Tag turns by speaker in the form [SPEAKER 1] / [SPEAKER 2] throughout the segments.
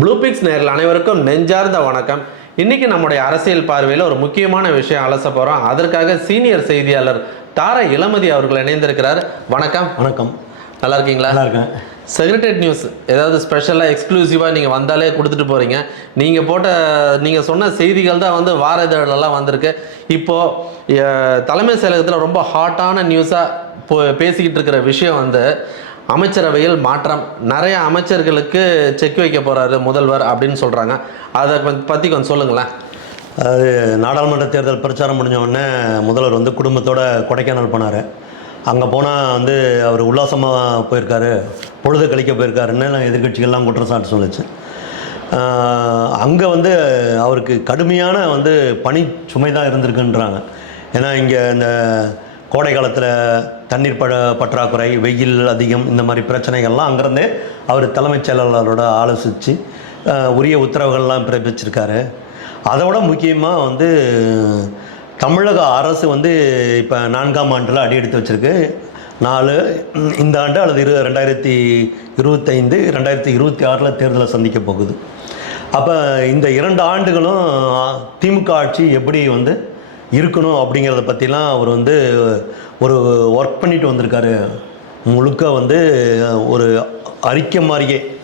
[SPEAKER 1] ப்ளூபிக்ஸ் நேரில் அனைவருக்கும் நெஞ்சார்ந்த வணக்கம். இன்னைக்கு நம்முடைய அரசியல் பார்வையில் ஒரு முக்கியமான விஷயம் அலச போகிறோம் அதற்காக சீனியர் செய்தியாளர் தார இளமதி அவர்கள் இணைந்திருக்கிறார். வணக்கம்.
[SPEAKER 2] வணக்கம்.
[SPEAKER 1] நல்லா இருக்கீங்களா?
[SPEAKER 2] நல்லா இருக்கேன்.
[SPEAKER 1] செக்ரட்டரியேட் நியூஸ் ஏதாவது ஸ்பெஷலாக எக்ஸ்க்ளூசிவாக நீங்கள் வந்தாலே கொடுத்துட்டு போகிறீங்க நீங்கள் போட்ட நீங்கள் சொன்ன செய்திகள் தான் வந்து வார இதழெல்லாம் வந்திருக்கு. இப்போது தலைமை செயலகத்தில் ரொம்ப ஹாட்டான நியூஸாக போ பேசிக்கிட்டு இருக்கிற விஷயம் வந்து அமைச்சரவையில் மாற்றம். நிறைய அமைச்சர்களுக்கு செக் வைக்க போகிறாரு முதல்வர் அப்படின்னு சொல்கிறாங்க அதை பற்றி கொஞ்சம் சொல்லுங்களேன்.
[SPEAKER 2] அது நாடாளுமன்ற தேர்தல் பிரச்சாரம் முடிஞ்ச உடனே முதல்வர் வந்து குடும்பத்தோட கொடைக்கானல் போனார். அங்கே போனால் வந்து அவர் உல்லாசமாக போயிருக்காரு. பொழுது கழிக்க போயிருக்காருன்னு எதிர்க்கட்சிகள்லாம் குற்றச்சாட்டு சொல்லுச்சு. அங்கே வந்து அவருக்கு கடுமையான வந்து பணி சுமை தான் இருந்திருக்குன்றாங்க. ஏன்னா இங்கே இந்த கோடை காலத்தில் தண்ணீர் ப பற்றாக்குறை வெயில் அதிகம் இந்த மாதிரி பிரச்சனைகள்லாம் அங்கேருந்தே அவர் தலைமைச் செயலாளரோட ஆலோசித்து உரிய உத்தரவுகள்லாம் பிறப்பிச்சிருக்காரு. அதை விட முக்கியமாக வந்து தமிழக அரசு வந்து இப்போ நான்காம் ஆண்டில் அடி எடுத்து வச்சுருக்கு. நாலு இந்த ஆண்டு அல்லது இரு ரெண்டாயிரத்தி இருபத்தைந்து ரெண்டாயிரத்தி இருபத்தி ஆறில் தேர்தலை சந்திக்க போகுது. அப்போ இந்த இரண்டு ஆண்டுகளும் திமுக ஆட்சி எப்படி வந்து இருக்கணும் அப்படிங்கிறத பற்றிலாம் அவர் வந்து ஒரு ஒர்க் பண்ணிட்டு வந்திருக்காரு. முழுக்க வந்து ஒரு அறிக்கை மாதிரியே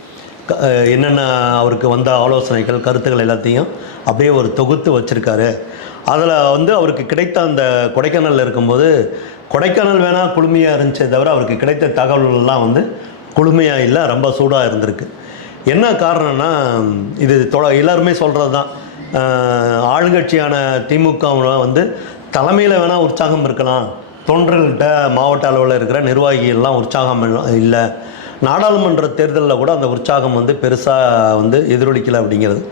[SPEAKER 2] க- என்னென்ன அவருக்கு வந்த ஆலோசனைகள் கருத்துக்கள் எல்லாத்தையும் அப்படியே ஒரு தொகுத்து வச்சுருக்காரு. அதில் வந்து அவருக்கு கிடைத்த அந்த கொடைக்கானலில் இருக்கும்போது கொடைக்கானல் வேணால் குளுமையாக இருந்துச்சே தவிர அவருக்கு கிடைத்த தகவல்கள்லாம் வந்து குளுமையாக இல்லை ரொம்ப சூடாக இருந்திருக்கு. என்ன காரணம்னா இது தொட எல்லாருமே சொல்கிறது தான் ஆளுங்கட்சியான திமுக வந்து தலைமையில் வேணால் உற்சாகம் இருக்கலாம். தொண்டர்கள்ட்ட மாவட்ட அளவில் இருக்கிற நிர்வாகிகள்லாம் உற்சாகம் இல்லை நாடாளுமன்ற தேர்தலில் கூட அந்த உற்சாகம் வந்து பெருசாக வந்து எதிரொலிக்கலை அப்படிங்கிறது.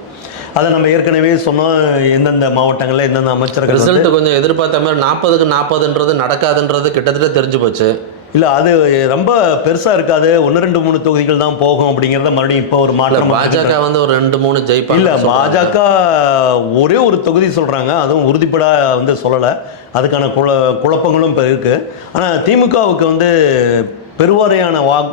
[SPEAKER 2] அதை நம்ம ஏற்கனவே சொன்னோம் எந்தெந்த மாவட்டங்களில் எந்தெந்த அமைச்சர்கள்
[SPEAKER 1] ரிசல்ட் கொஞ்சம் எதிர்பார்த்த மாதிரி நாற்பதுக்கு நாற்பதுன்றது நடக்காதுன்றது கிட்டத்தட்ட தெரிஞ்சு போச்சு.
[SPEAKER 2] இல்லை அது ரொம்ப பெருசாக இருக்காது. ஒன்று ரெண்டு மூணு தொகுதிகள் தான் போகும் அப்படிங்கிறத மறுபடியும் இப்போ ஒரு மாற்றம்
[SPEAKER 1] பாஜக வந்து ஒரு ரெண்டு மூணு ஜெயிப்பாங்க
[SPEAKER 2] இல்லை பாஜக ஒரே ஒரு தொகுதி சொல்கிறாங்க அதுவும் உறுதிப்பட வந்து சொல்லலை. அதுக்கான குழ குழப்பங்களும் இப்போ இருக்குது ஆனால் திமுகவுக்கு வந்து பெருவாரியான வாக்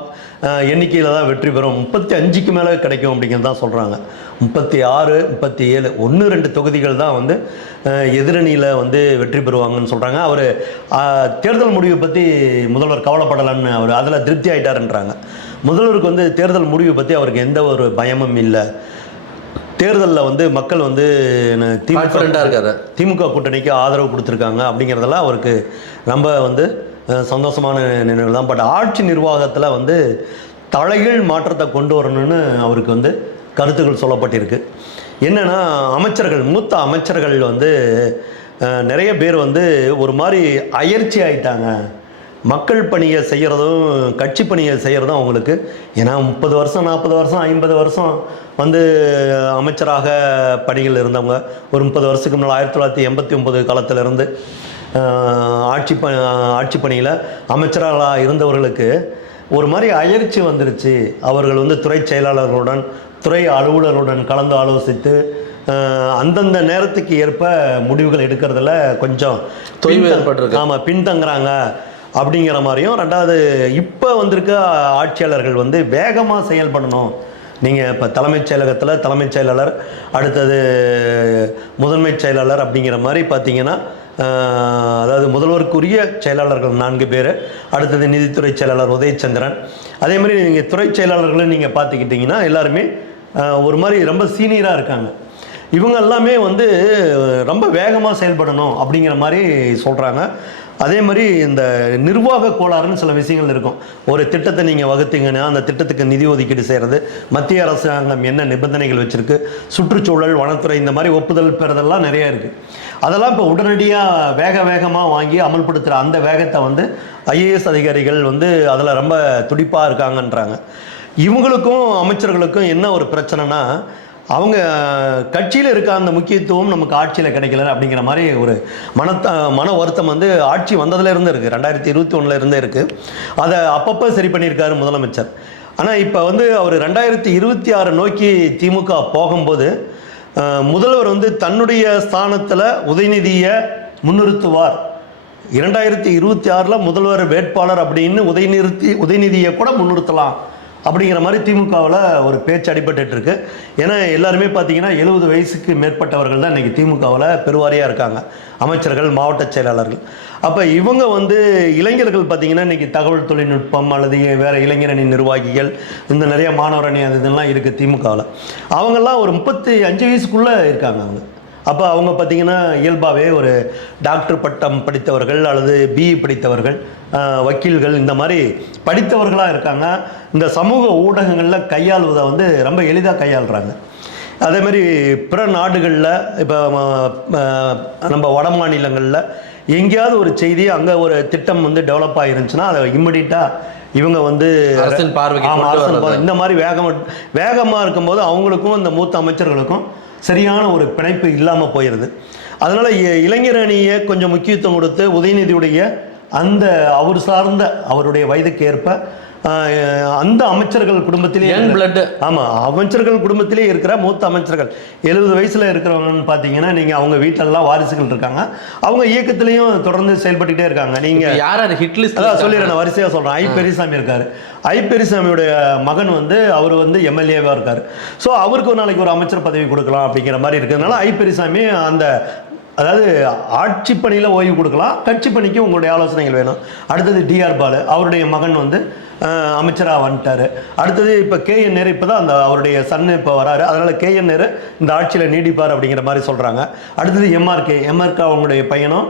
[SPEAKER 2] எண்ணிக்கையில் தான் வெற்றி பெறும். முப்பத்தி அஞ்சுக்கு மேலே கிடைக்கும் அப்படிங்கிறது தான் சொல்கிறாங்க முப்பத்தி ஆறு முப்பத்தி ஏழு ஒன்று ரெண்டு தொகுதிகள் தான் வந்து எதிரணியில் வந்து வெற்றி பெறுவாங்கன்னு சொல்கிறாங்க அவர் தேர்தல் முடிவை பற்றி முதல்வர் கவலைப்படலைன்னு அவர் அதில் திருப்தி ஆயிட்டாருன்றாங்க. முதல்வருக்கு வந்து தேர்தல் முடிவை பற்றி அவருக்கு எந்த ஒரு பயமும் இல்லை. தேர்தலில் வந்து மக்கள் வந்து
[SPEAKER 1] இருக்காரு.
[SPEAKER 2] திமுக கூட்டணிக்கு ஆதரவு கொடுத்துருக்காங்க அப்படிங்கிறதெல்லாம் அவருக்கு ரொம்ப வந்து சந்தோஷமான நினைவு தான். பட் ஆட்சி நிர்வாகத்தில் வந்து தலைகீழ் மாற்றத்தை கொண்டு வரணும்னு அவருக்கு வந்து கருத்துக்கள் சொல்லப்பட்டிருக்கு. என்னென்னா அமைச்சர்கள் மூத்த அமைச்சர்கள் வந்து நிறைய பேர் வந்து ஒரு மாதிரி அயற்சி ஆயிட்டாங்க. மக்கள் பணியை செய்கிறதும் கட்சி பணியை செய்கிறதும் அவங்களுக்கு ஏன்னா முப்பது வருஷம் நாற்பது வருஷம் ஐம்பது வருஷம் வந்து அமைச்சராக பணிகள் இருந்தவங்க ஒரு முப்பது வருஷத்துக்கு முன்னால் ஆயிரத்தி தொள்ளாயிரத்தி எண்பத்தி ஒம்பது காலத்திலிருந்து ஆட்சி ப ஆட்சி பணியில் அமைச்சராக இருந்தவர்களுக்கு ஒரு மாதிரி அயற்சி வந்துருச்சு. அவர்கள் வந்து துறை செயலாளர்களுடன் துறை அலுவலருடன் கலந்து ஆலோசித்து அந்தந்த நேரத்துக்கு ஏற்ப முடிவுகள் எடுக்கிறதுல கொஞ்சம்
[SPEAKER 1] தொய்வு ஏற்பட்டிருக்கு.
[SPEAKER 2] ஆமாம் பின்தங்குறாங்க. அப்படிங்கிற மாதிரியும் ரெண்டாவது இப்போ வந்திருக்க ஆட்சியாளர்கள் வந்து வேகமாக செயல்படணும் நீங்கள் இப்போ தலைமைச் செயலகத்தில் தலைமைச் செயலாளர் அடுத்தது முதன்மைச் செயலாளர் அப்படிங்கிற மாதிரி பார்த்தீங்கன்னா அதாவது முதல்வருக்குரிய செயலாளர்கள் நான்கு பேர். அடுத்தது நிதித்துறை செயலாளர் உதயச்சந்திரன். அதே மாதிரி நீங்கள் துறை செயலாளர்களும் நீங்கள் பார்த்துக்கிட்டிங்கன்னா எல்லாருமே ஒரு மாதிரி ரொம்ப சீனியராக இருக்காங்க. இவங்க எல்லாமே வந்து ரொம்ப வேகமாக செயல்படணும் அப்படிங்கிற மாதிரி சொல்கிறாங்க அதே மாதிரி இந்த நிர்வாக கோளாறுன்னு சில விஷயங்கள் இருக்கும். ஒரு திட்டத்தை நீங்கள் வகுத்தீங்கன்னா அந்த திட்டத்துக்கு நிதி ஒதுக்கீடு செய்கிறது மத்திய அரசாங்கம் என்ன நிபந்தனைகள் வச்சுருக்கு சுற்றுச்சூழல் வனத்துறை இந்த மாதிரி ஒப்புதல் பெறதெல்லாம் நிறைய இருக்குது அதெல்லாம் இப்போ உடனடியாக வேக வேகமாக வாங்கி அமல்படுத்துகிற அந்த வேகத்தை வந்து ஐஏஎஸ் அதிகாரிகள் வந்து அதில் ரொம்ப துடிப்பாக இருக்காங்கன்றாங்க. இவங்களுக்கும் அமைச்சர்களுக்கும் என்ன ஒரு பிரச்சனைனா அவங்க கட்சியில் இருக்க அந்த முக்கியத்துவம் நமக்கு ஆட்சியில் கிடைக்கல அப்படிங்கிற மாதிரி ஒரு மனத்த மன வருத்தம் வந்து ஆட்சி வந்ததுலேருந்து இருக்குது ரெண்டாயிரத்தி இருபத்தி ஒன்றில் இருந்தே இருக்குது அதை அப்பப்போ சரி பண்ணியிருக்காரு முதலமைச்சர். ஆனால் இப்போ வந்து அவர் ரெண்டாயிரத்தி இருபத்தி ஆறு நோக்கி திமுக போகும்போது முதல்வர் வந்து தன்னுடைய ஸ்தானத்தில் உதயநிதியை முன்னிறுத்துவார். இரண்டாயிரத்தி இருபத்தி ஆறில் முதல்வர் வேட்பாளர் அப்படின்னு உதயநிறுத்தி உதயநிதியை கூட முன்னிறுத்தலாம். அப்படிங்கிற மாதிரி திமுகவில் ஒரு பேச்சு அடிபட்டு இருக்கு ஏன்னா எல்லாருமே பார்த்தீங்கன்னா எழுபது வயசுக்கு மேற்பட்டவர்கள் தான் இன்றைக்கி திமுகவில் பெருவாரியாக இருக்காங்க. அமைச்சர்கள் மாவட்ட செயலாளர்கள். அப்போ இவங்க வந்து இளைஞர்கள் பார்த்தீங்கன்னா இன்றைக்கி தகவல் தொழில்நுட்பம் அல்லது வேறு இளைஞரணி நிர்வாகிகள் இந்த நிறைய மாணவர் அணி அது இதெல்லாம் இருக்குது திமுகவில். அவங்கெல்லாம் ஒரு முப்பத்தி அஞ்சு வயசுக்குள்ளே இருக்காங்க அவங்க. அப்போ அவங்க பார்த்தீங்கன்னா இயல்பாகவே ஒரு டாக்டர் பட்டம் படித்தவர்கள் அல்லது பிஇ படித்தவர்கள் ஆஹ், வக்கீல்கள் இந்த மாதிரி படித்தவர்களாக இருக்காங்க. இந்த சமூக ஊடகங்களில் கையாளுவதை வந்து ரொம்ப எளிதாக கையாளுறாங்க. அதே மாதிரி பிற நாடுகளில் இப்போ நம்ம வட மாநிலங்களில் எங்கேயாவது ஒரு செய்தி அங்கே ஒரு திட்டம் வந்து டெவலப் ஆகிருந்துச்சுன்னா அதை இம்மிடியட்டாக இவங்க வந்து
[SPEAKER 1] அரசின்.
[SPEAKER 2] பார்வை- இந்த மாதிரி வேகம் வேகமாக இருக்கும்போது அவங்களுக்கும் இந்த மூத்த அமைச்சர்களுக்கும் சரியான ஒரு பிணைப்பு இல்லாமல் போயிடுது அதனால் இளைஞர் அணியை கொஞ்சம் முக்கியத்துவம் கொடுத்து உதயநிதியுடைய அந்த அவர் சார்ந்த அவருடைய வயதுக்கு ஏற்ப அந்த அமைச்சர்கள் குடும்பத்திலே ஆமாம் அமைச்சர்கள் குடும்பத்திலே இருக்கிற மூத்த அமைச்சர்கள். எழுபது வயசில் இருக்கிறவங்கன்னு பார்த்தீங்கன்னா நீங்கள் அவங்க வீட்டிலலாம் வாரிசுகள் இருக்காங்க. அவங்க இயக்கத்திலையும் தொடர்ந்து செயல்பட்டுக்கிட்டே இருக்காங்க. நீங்கள்
[SPEAKER 1] யார் யார் ஹிட் லிஸ்ட்
[SPEAKER 2] அதான் சொல்லிடுறேன் நான் வரிசையாக சொல்கிறேன் ஐ பெரியசாமி இருக்காரு. ஐ பெரியசாமியுடைய மகன் வந்து அவர் வந்து எம்எல்ஏவாக இருக்கார். ஸோ அவருக்கு ஒரு நாளைக்கு ஒரு அமைச்சர் பதவி கொடுக்கலாம் அப்படிங்கிற மாதிரி இருக்கிறதுனால ஐ பெரியசாமி அந்த அதாவது ஆட்சி பணியில் ஓய்வு கொடுக்கலாம். கட்சி பணிக்கு உங்களுடைய ஆலோசனைகள் வேணும். அடுத்தது டிஆர் பாலு அவருடைய மகன் வந்து அமைச்சராக வந்துட்டார். அடுத்தது இப்போ கேஎன் நேரு இப்போ தான் அந்த அவருடைய சன்னு இப்போ வராரு. அதனால் கேஎன் நேரு இந்த ஆட்சியில் நீடிப்பார் அப்படிங்கிற மாதிரி சொல்கிறாங்க அடுத்தது எம்ஆர்கே எம்ஆர்கே அவங்களுடைய பையனும்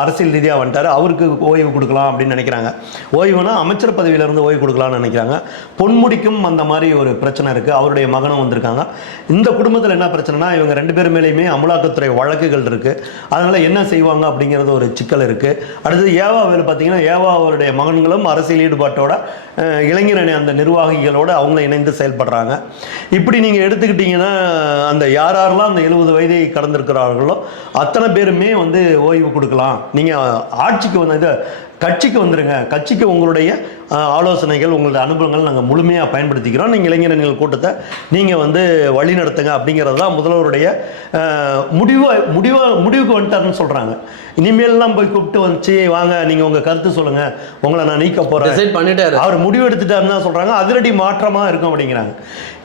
[SPEAKER 2] அரசியல் ரீதியாக வந்துட்டார். அவருக்கு ஓய்வு கொடுக்கலாம் அப்படின்னு நினைக்கிறாங்க. ஓய்வுனா அமைச்சர் பதவியிலேருந்து ஓய்வு கொடுக்கலாம்னு நினைக்கிறாங்க. பொன்முடிக்கும் அந்த மாதிரி ஒரு பிரச்சனை இருக்குது அவருடைய மகனும் வந்திருக்காங்க. இந்த குடும்பத்தில் என்ன பிரச்சனைனா இவங்க ரெண்டு பேர் மேலேயுமே அமலாக்கத்துறை வழக்குகள் இருக்குது அதனால் என்ன செய்வாங்க அப்படிங்கிறது ஒரு சிக்கல் இருக்குது அடுத்தது ஏவாவில் பார்த்தீங்கன்னா ஏவா அவருடைய மகன்களும் அரசியல் ஈடுபாட்டோட அஹ், இளைஞர் அணி அந்த நிர்வாகிகளோட அவங்க இணைந்து செயல்படுறாங்க. இப்படி நீங்கள் எடுத்துக்கிட்டிங்கன்னா அந்த யார் யாரெல்லாம் அந்த எழுபது வயதை கடந்திருக்கிறார்களோ அத்தனை பேருமே வந்து ஓய்வு கொடுக்கலாம். நீங்கள் ஆட்சிக்கு வந்து இது கட்சிக்கு வந்துருங்க. கட்சிக்கு உங்களுடைய ஆலோசனைகள் உங்களுடைய அனுபவங்கள் நாங்கள் முழுமையாக பயன்படுத்திக்கிறோம். நீங்கள் இளைஞரணிகள் கூட்டத்தை நீங்கள் வந்து வழி நடத்துங்க அப்படிங்கிறது தான் முதல்வருடைய அஹ், முடிவு முடிவு முடிவுக்கு வந்துட்டாருன்னு சொல்கிறாங்க இனிமேல்லாம் போய் கூப்பிட்டு வச்சு வாங்க நீங்கள் உங்கள் கருத்து சொல்லுங்கள் உங்களை நான் நீக்க போகிறேன்
[SPEAKER 1] டிசைட் பண்ணிட்டாரு.
[SPEAKER 2] அவர் முடிவு எடுத்துட்டாருன்னு தான் சொல்கிறாங்க அதிரடி மாற்றமாக இருக்கும் அப்படிங்கிறாங்க.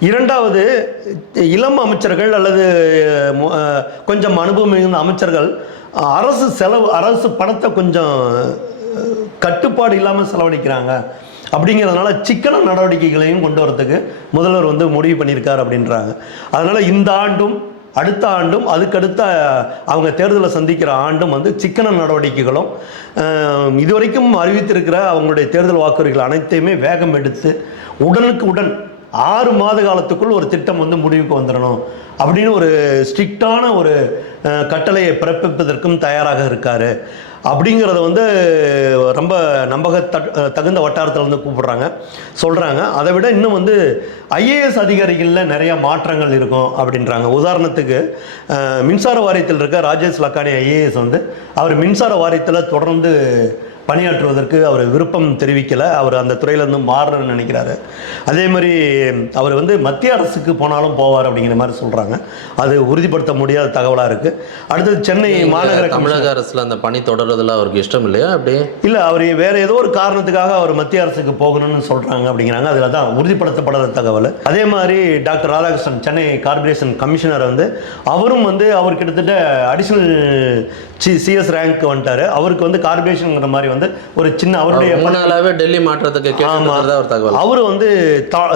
[SPEAKER 2] இரண்டாவது இளம் அமைச்சர்கள் அல்லது கொஞ்சம் அனுபவம் மிகுந்த அமைச்சர்கள் அரசு செலவு அரசு பணத்தை கொஞ்சம் கட்டுப்பாடு இல்லாமல் செலவழிக்கிறாங்க. அப்படிங்கிறதுனால சிக்கன நடவடிக்கைகளையும் கொண்டு வரதுக்கு முதல்வர் வந்து முடிவு பண்ணியிருக்கார் அப்படின்றாங்க. அதனால் இந்த ஆண்டும் அடுத்த ஆண்டும் அதுக்கடுத்த அவங்க தேர்தலை சந்திக்கிற ஆண்டும் வந்து சிக்கன நடவடிக்கைகளும் இதுவரைக்கும் அறிவித்திருக்கிற அவங்களுடைய தேர்தல் வாக்குறுதிகள் அனைத்தையுமே வேகம் எடுத்து உடனுக்கு உடன் ஆறு மாத காலத்துக்குள் ஒரு திட்டம் வந்து முடிவுக்கு வந்துடணும் அப்படின்னு ஒரு ஸ்ட்ரிக்டான ஒரு கட்டளையை பிறப்பிப்பதற்கும் தயாராக இருக்காரு. அப்படிங்கிறத வந்து ரொம்ப நம்பக தகுந்த வட்டாரத்தில் வந்து கூப்பிடுறாங்க. சொல்கிறாங்க அதை விட இன்னும் வந்து ஐஏஎஸ் அதிகாரிகளில் நிறைய மாற்றங்கள் இருக்கும் அப்படின்றாங்க. உதாரணத்துக்கு மின்சார வாரியத்தில் இருக்க ராஜேஷ் லக்கானி ஐஏஎஸ் வந்து அவர் மின்சார வாரியத்தில் தொடர்ந்து பணியாற்றுவதற்கு அவர் விருப்பம் தெரிவிக்கலை. அவர் அந்த துறையிலேருந்து மாறணும்னு நினைக்கிறாரு. அதே மாதிரி அவர் வந்து மத்திய அரசுக்கு போனாலும் போவார் அப்படிங்கிற மாதிரி சொல்கிறாங்க அது உறுதிப்படுத்த முடியாத தகவலாக இருக்குது அடுத்தது சென்னை மாநகர
[SPEAKER 1] தமிழக அரசுல அந்த பணி தொடர்றதுல அவருக்கு இஷ்டம் இல்லையா அப்படியே
[SPEAKER 2] இல்லை அவர் வேற ஏதோ ஒரு காரணத்துக்காக அவர் மத்திய அரசுக்கு போகணும்னு சொல்கிறாங்க அப்படிங்கிறாங்க. அதில் தான் உறுதிப்படுத்தப்படாத தகவல். அதே மாதிரி doctor Radhakrishnan Chennai corporation commissioner வந்து அவரும் வந்து அவர் கிட்டத்தட்ட அடிஷ்னல் சி சிஎஸ் ரேங்க் வந்துட்டார். அவருக்கு வந்து கார்ப்பரேஷனுங்கிற மாதிரி வந்து ஒரு சின்ன அவருடைய
[SPEAKER 1] டெல்லி மாற்றத்துக்கு கேட்டு ஒரு தகவல்.
[SPEAKER 2] அவர் வந்து த-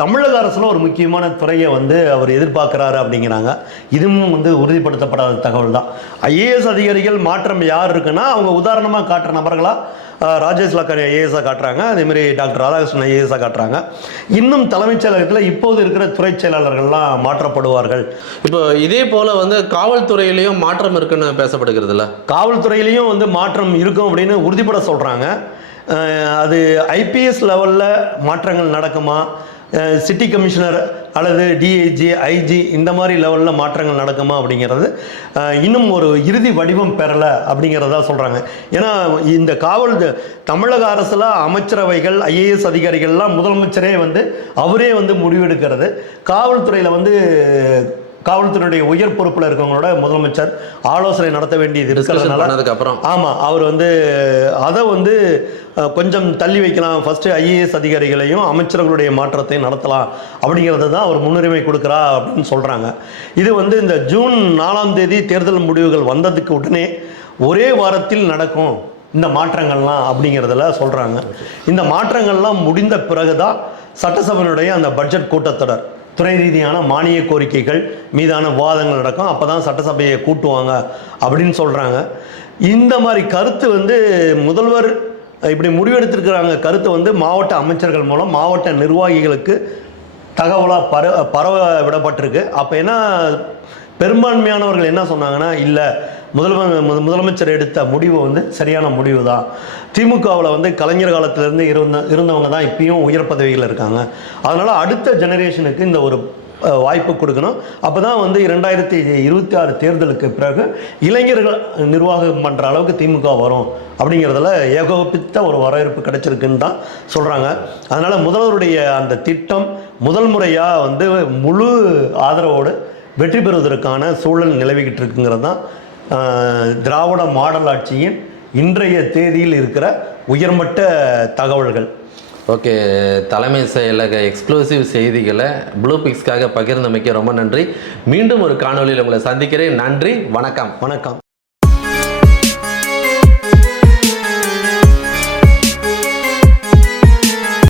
[SPEAKER 2] தமிழக அரசில் ஒரு முக்கியமான துறையை வந்து அவர் எதிர்பார்க்குறாரு அப்படிங்கிறாங்க. இதுவும் வந்து உறுதிப்படுத்தப்படாத தகவல் தான். ஐஏஎஸ் அதிகாரிகள் மாற்றம் யார் இருக்குன்னா அவங்க உதாரணமாக காட்டுற நபர்களாக ராஜேஷ் லக்கானி ஐஏஎஸ்ஸாக காட்டுறாங்க. அதேமாதிரி டாக்டர் ராதாகிருஷ்ணன் ஐஏஎஸ்ஸாக காட்டுறாங்க. இன்னும் தலைமைச் செயலகத்தில் இப்போது இருக்கிற துறை செயலாளர்கள்லாம் மாற்றப்படுவார்கள்.
[SPEAKER 1] இப்போ இதே போல வந்து காவல்துறையிலையும் மாற்றம் இருக்குன்னு பேசப்படுகிறதுல?
[SPEAKER 2] காவல்துறையிலையும் வந்து மாற்றம் இருக்கும் அப்படின்னு உறுதிப்பட சொல்கிறாங்க அது ஐபிஎஸ் லெவலில் மாற்றங்கள் நடக்குமா? சிட்டி கமிஷனர் அல்லது டிஐஜி ஐஜி இந்த மாதிரி லெவலில் மாற்றங்கள் நடக்குமா அப்படிங்கிறது இன்னும் ஒரு இறுதி வடிவம் பெறலை அப்படிங்கிறதா சொல்கிறாங்க ஏன்னா இந்த காவல் தமிழக அரசில் அமைச்சரவைகள் ஐஏஎஸ் அதிகாரிகள்லாம் முதலமைச்சரே வந்து அவரே வந்து முடிவெடுக்கிறது. காவல்துறையில் வந்து காவல்துறையுடைய உயர் பொறுப்பில் இருக்கவங்களோட முதலமைச்சர் ஆலோசனை நடத்த வேண்டியது இருக்கிறதுனால
[SPEAKER 1] பண்ணதுக்கு அப்புறம்
[SPEAKER 2] ஆமாம் அவர் வந்து அதை வந்து கொஞ்சம் தள்ளி வைக்கலாம். ஃபஸ்ட்டு ஐஏஎஸ் அதிகாரிகளையும் அமைச்சர்களுடைய மாற்றத்தை நடத்தலாம் அப்படிங்கிறது தான் அவர் முன்னுரிமை கொடுக்குறா அப்படின்னு சொல்கிறாங்க இது வந்து இந்த ஜூன் நாலாம் தேதி தேர்தல் முடிவுகள் வந்ததுக்கு உடனே ஒரே வாரத்தில் நடக்கும் இந்த மாற்றங்கள்லாம் அப்படிங்கிறதுல சொல்கிறாங்க இந்த மாற்றங்கள்லாம் முடிந்த பிறகு தான் சட்டசபையினுடைய அந்த பட்ஜெட் கூட்டத்தொடர். துறை ரீதியான மானிய கோரிக்கைகள் மீதான விவாதங்கள் நடக்கும். அப்போ தான் சட்டசபையை கூட்டுவாங்க அப்படின்னு சொல்கிறாங்க இந்த மாதிரி கருத்து வந்து முதல்வர் இப்படி முடிவெடுத்திருக்கிறாங்க. கருத்தை வந்து மாவட்ட அமைச்சர்கள் மூலம் மாவட்ட நிர்வாகிகளுக்கு தகவலாக பர பரவ விடப்பட்டிருக்கு. அப்போ என்ன பெரும்பான்மையானவர்கள் என்ன சொன்னாங்கன்னா இல்லை முதல்வர் முத- முதலமைச்சர் எடுத்த முடிவு வந்து சரியான முடிவு தான் திமுகவில் வந்து கலைஞர் காலத்திலேருந்து இருந்த இருந்தவங்க தான் இப்பயும் உயர் பதவியில் இருக்காங்க. அதனால் அடுத்த ஜெனரேஷனுக்கு இந்த ஒரு வாய்ப்பு கொடுக்கணும். அப்போ தான் வந்து இரண்டாயிரத்தி இருபத்தி ஆறு தேர்தலுக்கு பிறகு இளைஞர்கள் நிர்வாகம் பண்ணுற அளவுக்கு திமுக வரும். அப்படிங்கிறதுல ஏகோபித்த ஒரு வரவேற்பு கிடைச்சிருக்குன்னு தான் சொல்கிறாங்க அதனால் முதல்வருடைய அந்த திட்டம் முதல் முறையாக வந்து முழு ஆதரவோடு வெற்றி பெறுவதற்கான சூழல் நிலவிக்கிட்டு இருக்குங்கிறது தான் திராவிட மாடல் ஆட்சியின் இன்றைய தேதியில் இருக்கிற உயர்மட்ட தகவல்கள்.
[SPEAKER 1] ஓகே தலைமை செயலக எக்ஸ்க்ளூசிவ் செய்திகளை ப்ளூ பிக்ஸ்க்காக பகிர்ந்தமைக்கு ரொம்ப நன்றி. மீண்டும் ஒரு காணொளியில் உங்களை சந்திக்கிறேன். நன்றி வணக்கம்.
[SPEAKER 2] வணக்கம்.